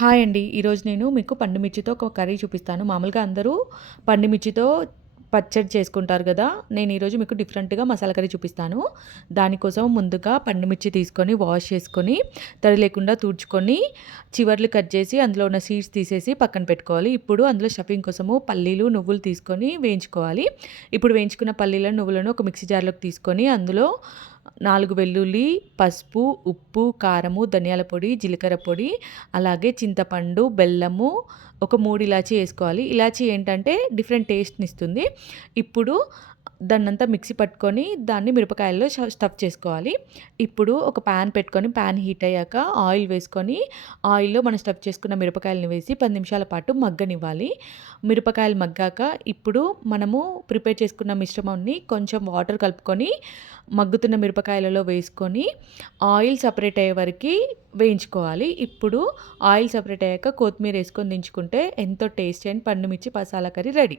Hi అండి. ఈరోజు నేను మీకు పండు మిర్చితో ఒక కర్రీ చూపిస్తాను. మామూలుగా అందరూ పండు మిర్చితో పచ్చడి చేసుకుంటారు గదా! నేను ఈరోజు మీకు డిఫరెంట్‌గా మసాలా కర్రీ చూపిస్తాను. దానికోసం ముందుగా పండు మిర్చి తీసుకొని వాష్ చేసుకొని, తడి లేకుండా తుడుచుకొని, చివర్లు కట్ చేసి అందులో ఉన్న సీడ్స్ తీసేసి పక్కన పెట్టుకోవాలి. ఇప్పుడు అందులో స్టఫింగ్ కోసము పల్లీలు, నువ్వులు తీసుకొని వేయించుకోవాలి. ఇప్పుడు వేయించుకున్న పల్లీలను, నువ్వులను ఒక మిక్సీ జార్‌లోకి తీసుకొని అందులో 4 వెల్లుల్లి, పసుపు, ఉప్పు, కారము, ధనియాల పొడి, జీలకర్ర పొడి, అలాగే చింతపండు, బెల్లము, ఒక 3 ఇలాచీ ఏసుకోవాలి. ఇలాచీ ఏంటంటే డిఫరెంట్ టేస్ట్‌నిస్తుంది. ఇప్పుడు దాన్నంతా మిక్సీ పట్టుకొని దాన్ని మిరపకాయల్లో స్టఫ్ చేసుకోవాలి. ఇప్పుడు ఒక పాన్ పెట్టుకొని పాన్ హీట్ అయ్యాక ఆయిల్ వేసుకొని ఆయిల్‌లో మనం స్టఫ్ చేసుకున్న మిరపకాయలని వేసి 10 నిమిషాల పాటు మగ్గనివ్వాలి. మిరపకాయలు మగ్గాక ఇప్పుడు మనము ప్రిపేర్ చేసుకున్న మిశ్రమాన్ని కొంచెం వాటర్ కలుపుకొని మగ్గుతున్న మిరపకాయలలో వేసుకొని ఆయిల్ సెపరేట్ అయ్యే వరకి వేయించుకోవాలి. ఇప్పుడు ఆయిల్ సెపరేట్ అయ్యాక కొత్తిమీర ఏసుకొని దించుకుంటే ఎంతో టేస్టీ అయిన పండు మిర్చి మసాలా కర్రీ రెడీ.